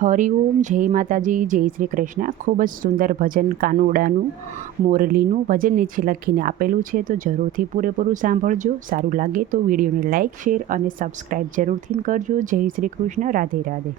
હરિઓમ, જય માતાજી, જય શ્રી કૃષ્ણ. ખૂબ જ સુંદર ભજન કાનુડાનું મોરલીનું ભજન નીચે લખીને આપેલું છે, તો જરૂરથી પૂરેપૂરું સાંભળજો. સારું લાગે તો વિડીયોને લાઇક, શેર અને સબસ્ક્રાઈબ જરૂરથી કરજો. જય શ્રી કૃષ્ણ. રાધે રાધે.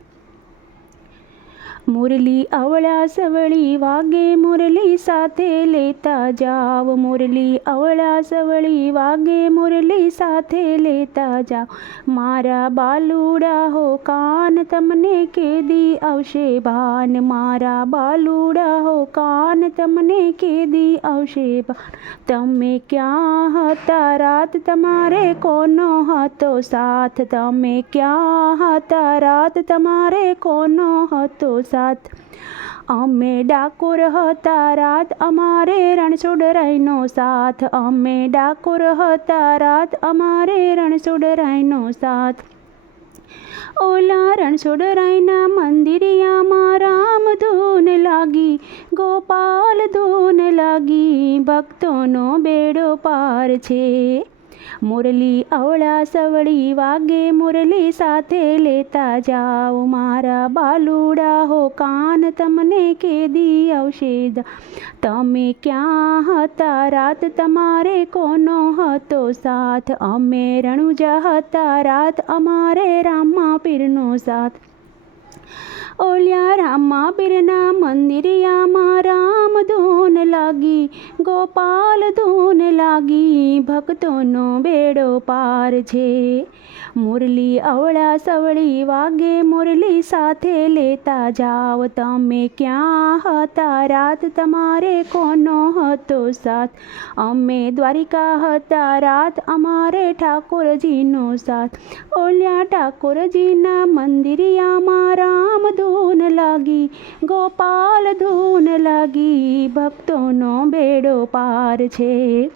મુરલી અવળા સવળી વાગે, મુરલી સાથે લેતા જાવ. મુરલી અવળા સવળી વાગે, મુરલી સાથે લેતા જાવ. મારા બાલુડા હો કાન, તમને કેદી આવશે ભાન. મારા બાલુડા હો કાન, તમને કેદી આવશે ભાન. તમે ક્યાં હતા રાત, તમારે કોનો હતો સાથ. તમે ક્યાં હતા રાત, તમારે કોનો હતો સાથ. અમે ડાકોર હતા રાત, અમારે રણછોડરાયનો સાથ. અમે ડાકોર હતા રાત, અમારે રણછોડરાયનો સાથ. ઓલા રણછોડરાયના મંદિરિયામાં રામ ધૂન લાગી, ગોપાલ ધૂન લાગી, ભક્તોનો બેડો પાર છે. મુરલી અવળા સવળી વાગે, મુરલી સાથે લેતા જાઓ. મારા બાલુડા હો કાન, તમને કેદી આવશે દાન. તમે ક્યાં હતા રાત, તમારે કોનો હતો સાથ. અમે રણુજા હતા રાત, અમારે રામા પીરનો સાથ. ઓલ્યા રામા પીરના મંદિરિયામાં રામ ધૂન લાગી, ગોપાલ ધૂન લાગી, ભક્તોનો બેડો પાર છે. મુરલી અવળા સવળી વાગે, મુરલી સાથે લેતા જાઓ. તમે ક્યાં હતા રાત, તમારે કોનો હતો સાથ. અમે દ્વારિકા હતા રાત, અમારે ઠાકોરજીનો સાથ. ઓલ્યા ઠાકોરજીના મંદિરિયામાં રામ ધૂન લાગી, ગોપાલ ધૂન લાગી, ભક્તોનો બેડો પાર છે.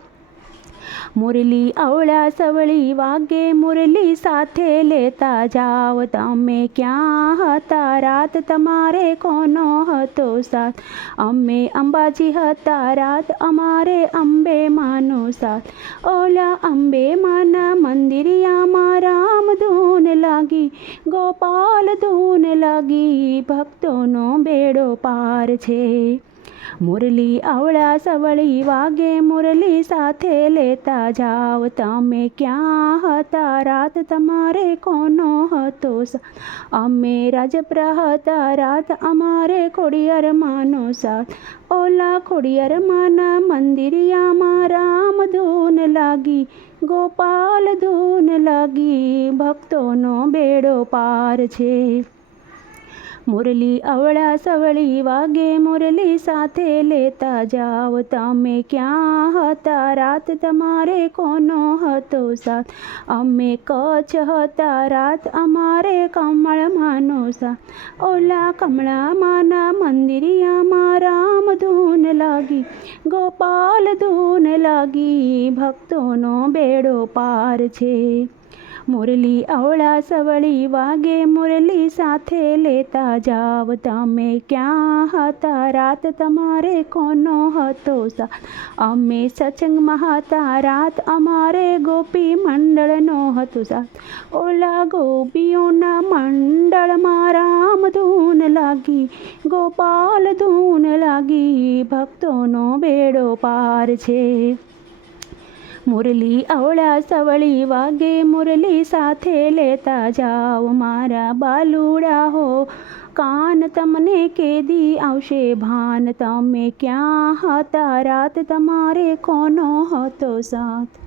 મુરલી અવળા સવળી વાગે, મુરલી સાથે લેતા જાઓ. તમે ક્યાં હતા રાત, તમારે કોનો હતો સાથ. અમે અંબાજી હતા રાત, અમારે અંબે માનો સાથ. ઓલા અંબે માના મંદિરિયામાં રામ ધૂન લાગી, ગોપાલ ધૂન લાગી, ભક્તોનો બેડો પાર છે. મુરલી અવળા સવળી વાગે, મુરલી સાથે લેતા જાઓ. તમે ક્યાં હતા રાત, તમારે કોનો હતો સાથ. અમે રાજપરા હતા રાત, અમારે ખોડિયાર માનો સાથ. ઓલા ખોડિયાર માના મંદિરિયામાં રામ ધૂન લાગી, ગોપાલ ધૂન લાગી, ભક્તોનો બેડો પાર છે. મુરલી અવળા સવળી વાગે, મુરલી સાથે લેતા જાઓ. તમે ક્યાં હતા રાત, તમારે કોનો હતો સાથ. અમે કચ્છ હતા રાત, અમારે કમળમાનો સાથ. ઓલા કમળામાના મંદિરિયામાં રામ ધૂન લાગી, ગોપાલ ધૂન લાગી, ભક્તોનો બેડો પાર છે. મુરલી અવળા સવળી વાગે, મુરલી સાથે લેતા જાઓ. તમે ક્યાં હતા રાત, તમારે કોનો હતો સાથ. અમે સત્સંગમાં હતા રાત, અમારે ગોપી મંડળનો હતો સાથ. ઓલા ગોપીઓના મંડળમાં રામ ધૂન લાગી, ગોપાલ ધૂન લાગી, ભક્તોનો બેડો પાર છે. મુરલી અવળા સવળી વાગે, મુરલી સાથે લેતા જાઓ. મારા બાલુડા હો કાન, તમને કેદી આવશે ભાન. તમે ક્યાં હતા રાત, તમારે કોનો હતો સાથ.